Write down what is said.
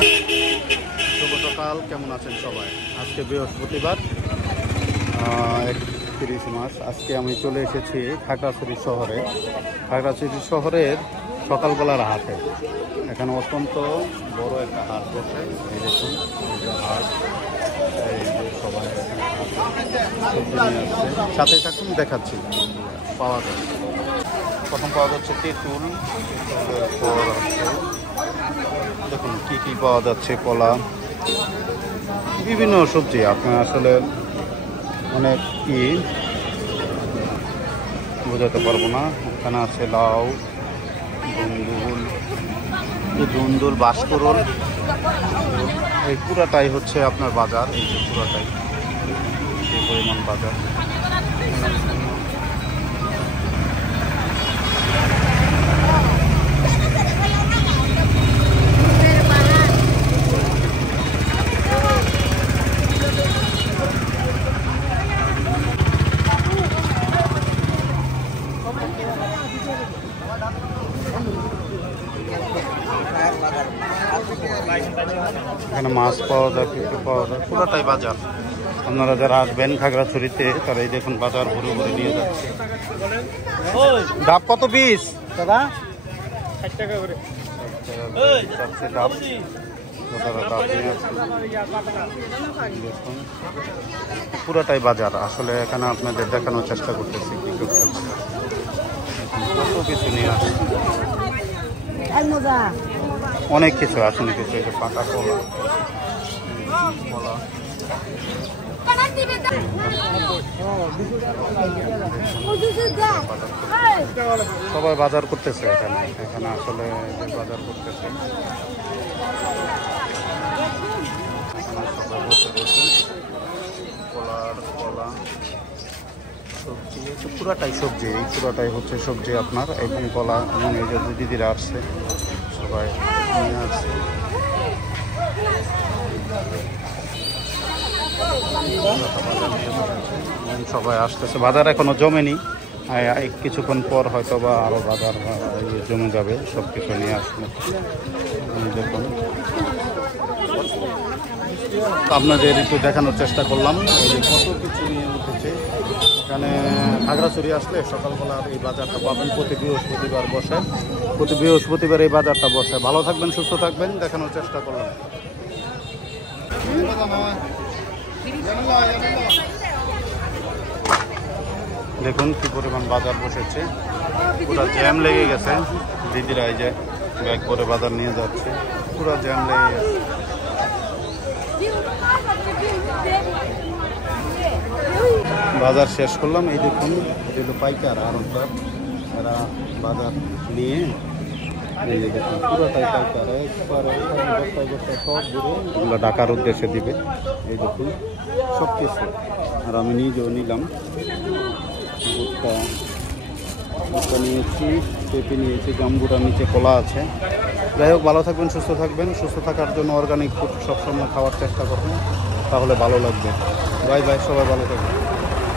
শুভ সকাল, কেমন আছেন সবাই? আজকে বৃহস্পতিবার, 31 মার্চ। আজকে আমি চলে এসেছি খাগড়াছড়ি শহরে। খাগড়াছড়ি শহরের সকালবেলার হাটে। এখানে অত্যন্ত বড় একটা হাট বসে। এই দেখুন, এই যে হাট, এই যে সবাই সবজি নিয়ে আসছে। সাথে থাকুন, দেখাচ্ছি পাওয়া যায়। প্রথম পাওয়া যাচ্ছে তেঁতুল, পর হচ্ছে দেখুন কি কি পাওয়া যাচ্ছে, কলা, বিভিন্ন সবজি। আপনার আসলে অনেক কি বোঝাতে পারবো না। এখানে আছে লাউ, ধুন্দুল, বাঁশকুড়ুল। এই পুরাটাই হচ্ছে আপনার বাজার। এই যে পুরাটাই এই পরিমাণ বাজার। এখানে মাছ পাওয়া যায়, কিছু পাওয়া যায়, পুরোটাই বাজার। আপনারা যারা আসবেন খাগড়াছড়িতে, তারা এই দেখুন বাজার ভরে ভরে নিয়ে যাচ্ছে। ডাব কত পিস দাদা? 60 টাকা করে ডাব। পুরোটাই বাজার। আসলে এখানে আপনাদের দেখানোর চেষ্টা করতেছি কি করতে কত কিছু নিয়ে আসে, অনেক কিছু আছে, অনেক কিছু। পাকা কলা, সবাই বাজার করতেছে এখানে। এখানে আসলে বাজার করতেছে, সবাই বসে রয়েছে। কলা, সবজি, পুরাটাই সবজি। এই পুরাটাই হচ্ছে সবজি আপনার। এবং কলা, এবং এই যে দিদিরা আসছে, সবাই নিয়ে আসছে। সবাই আসতেছে। বাজার এখনো জমেনি, কিছুক্ষণ পর হয়তো বা আরো বাজার জমে যাবে। সব কিছু নিয়ে আসলে দেখুন, আপনাদের একটু দেখানোর চেষ্টা করলাম। এই যে কত কিছু নিয়ে উঠেছে এখানে। খাগড়াছড়ি আসলে সকালবেলার এই বাজারটা পাবেন। প্রতি বৃহস্পতিবার বসে, প্রতি বৃহস্পতিবার এই বাজারটা বসে। ভালো থাকবেন, সুস্থ থাকবেন, দেখানোর চেষ্টা করলাম। দেখুন কি পরিমাণ বাজার বসেছে, পুরো জ্যাম লেগে গেছে। দিদিরা এই যে ব্যাগ করে বাজার নিয়ে যাচ্ছে, পুরো জ্যাম লেগে গেছে। বাজার শেষ করলাম। এই দেখুন, এটা পাইকার আর এরা বাজার নিয়ে দেখুন পুরোটাই পাইকার। একবারে বস্তায় সব দিবে, এগুলো ঢাকার উদ্দেশ্যে দিবে। এই দেখুন সব কিছু। আর আমি নিজেও নিলাম, ভুট্টা নিয়েছি, পেঁপে নিয়েছি, জাম্বুরা নিচে, কলা আছে। যাই হোক, ভালো থাকবেন, সুস্থ থাকবেন। সুস্থ থাকার জন্য অর্গানিক ফুড সবসময় খাওয়ার চেষ্টা করবেন, তাহলে ভালো লাগবে। বাই বাই, সবাই ভালো থাকবেন।